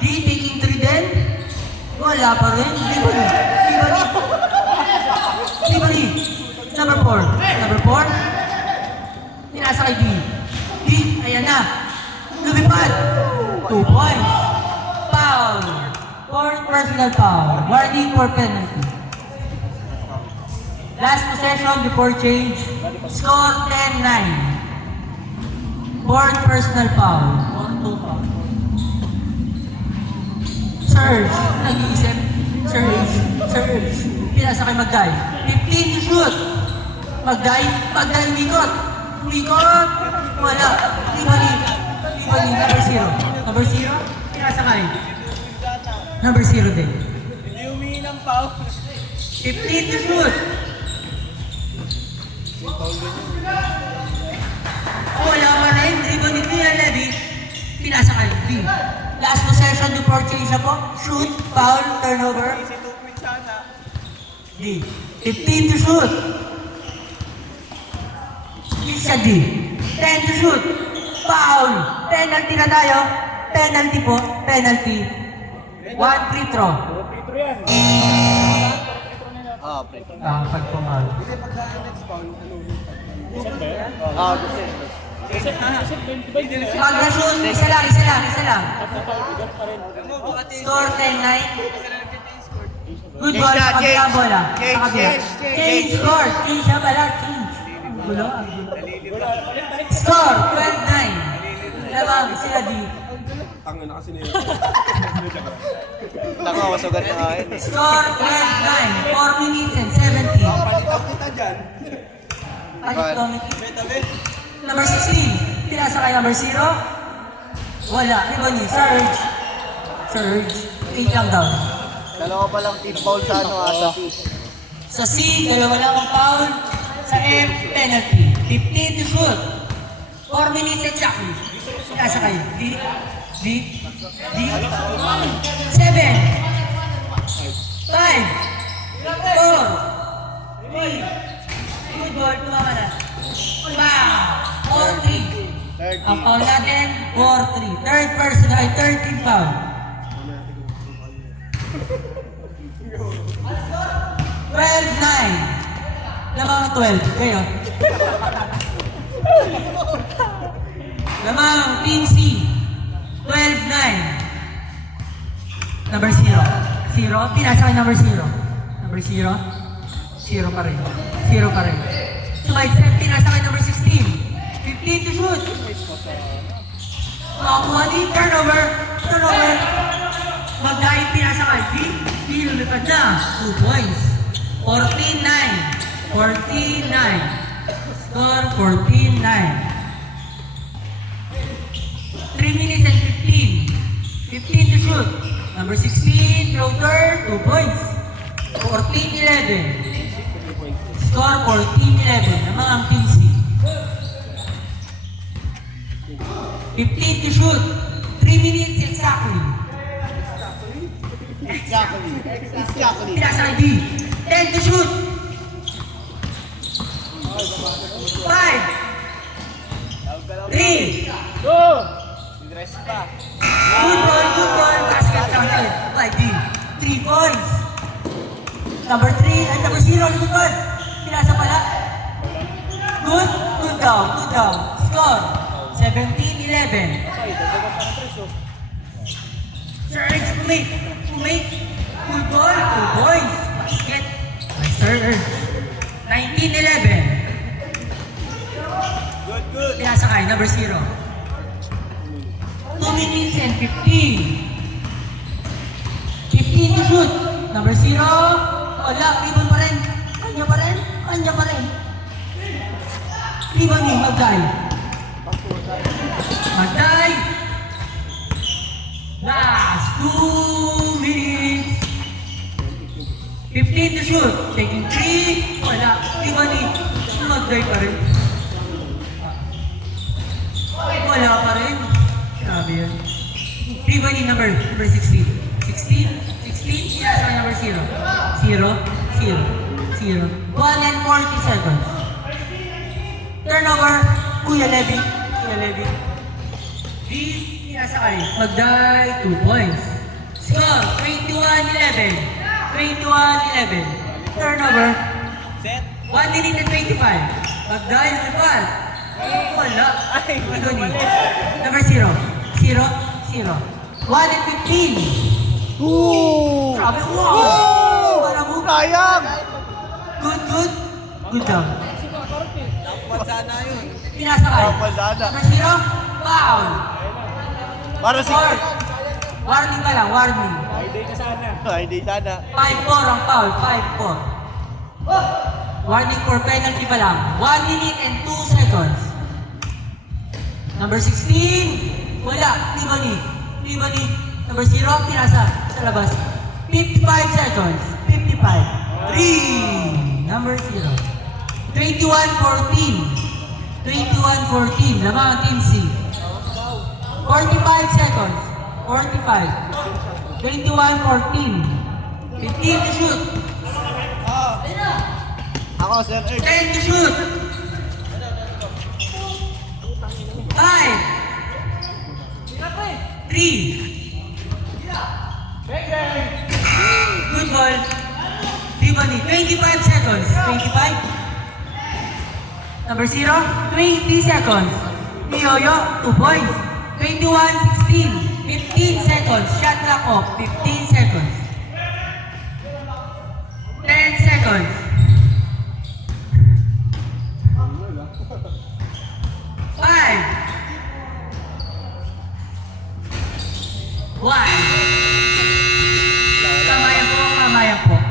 Di, taking 3 din? Wala pa rin. Di ba ni? Di ba ni? Di ba ni? Number 4. Number 4. Pinasa kay D. D, ayan na. Lumipad. 2 points. Foul. Fourth personal foul. Warning for penalty. Last possession before change. Score 10-9. Fourth personal foul. Surge. Nag-iisip. Surge. Surge. Pinasa kay Magday. 15 to shoot. Magday. Magday umikot. Umikot. Wala. Libali. Libali. Number 0. Number 0. Pinasa kay. Number 0 din. Hindi humingi ng foul. 15 to shoot. Wala pa rin. Ibon ni Tia Levy. Pinasa kay D. Last possession before change na po. Shoot, foul, turnover. Si 2 points sana. D. 15 to shoot. Isa D. 10 to shoot. Foul. Penalty na tayo. Penalty po. Penalty. 1 free throw. Ah, pre. Pagpumal. Hindi, pagka next foul, ano? Pag-shoot, isa lang, isa lang, isa lang. Score 10-9. Good ball sa kabilang bola. Sa kabila. Change score. Change siya pala. Change. Ang gulo, ang gulo. Score 12-9. Lamang sila D. Tanga na kasi nila. Tanga, masugat na nga yun. Score 12-9. 4 minutes and 17. Palitaw kita dyan. Number 16. Pinasa kay number 0. Wala. Ibon ni Surge. Surge. 8 lang daw. Dalawa pa lang team foul sa ano, sa C. Sa C, dalawa lang ang foul. Sa F, penalty. 15 to shoot. 4 minutes exactly. Pinasa kayo. D. D. D. 7. 5. 4. 3. Good ball. Tumama na. Wow! 4-3. Ang foul natin, 4-3. Third person ay 13 foul. 12-9. Lamang 12. Kayo. Lamang Team C. 12-9. Number 0. 0. Pinasa kay number 0. Number 0. 0 pa rin. 0 pa rin. Sumite set. Pinasa kay number 16. 15 to shoot. Makakuha din. Turnover. Turnover. Magdahil pinasa kay D. D lumipad na. 2 points. 14-9. 14-9. Score 14-9. 3 minutes and 15. 15 to shoot. Number 16, floater, 2 points. 14-11. Score 14-11. Namang ang Team C. 15 to shoot. 3 minutes exactly. Exactly. Pinasa kay D. 10 to shoot. 5. 3. Dress pa. Good ball, basket counted by D. 3 points. Number 3 at number 0, lumipad. Pinasa pala. Good, good down. Score, 17-11. Surge, to make. Good ball, 2 points. Basket, surge. 19-11. Good. Pinasa kay number 0. 2 minutes and 15. 15 to shoot. Number 0. Wala, ribbon pa rin. Kanya pa rin. Ribbon ni Magday. Last 2 minutes. 15 to shoot. Taking 3. Wala, ribbon ni Magday pa rin. Wala pa rin. Sabi yun. Ribbon ni number 16. 16. Pinasa kay number 0. 0. 1 and 40 seconds. Turnover, Kuya Levy. B, Pinasakay. Magday, 2 points. Score, 21-11. 21-11. Turnover. Set. 1 minute and 25. Magday, lumipad. Wala. Ay, Ito ni. mali. Number 0. 0, 0. 1 and 15. Ooh! Grabe, wow! Para mo. Sayang! Good, good. Good job. Dapat sana yun. Pinasakay. Dapat sana. Number 0, foul. Para si... Foul. Warning ka lang, warning. Ay, hindi sana. 5-4 ang foul, 5-4. Warning for penalty pa lang. 1 minute and 2 seconds. Number 16, wala, Tibani. Tibani. Number 0, pinasa sa labas. 55 seconds. 55. 3. Number 0. 21-14. 21-14. Lamang ang team C. 45 seconds. 45. 21-14. 15 to shoot. Ako, Sir Ed. 10 to shoot. 5. 3. Good ball. Tibani, 25 seconds. 25. Number 0, 20 seconds. Miyoyo, 2 points. 21-16. 15 seconds. Shot clock off. 15 seconds. 10 seconds.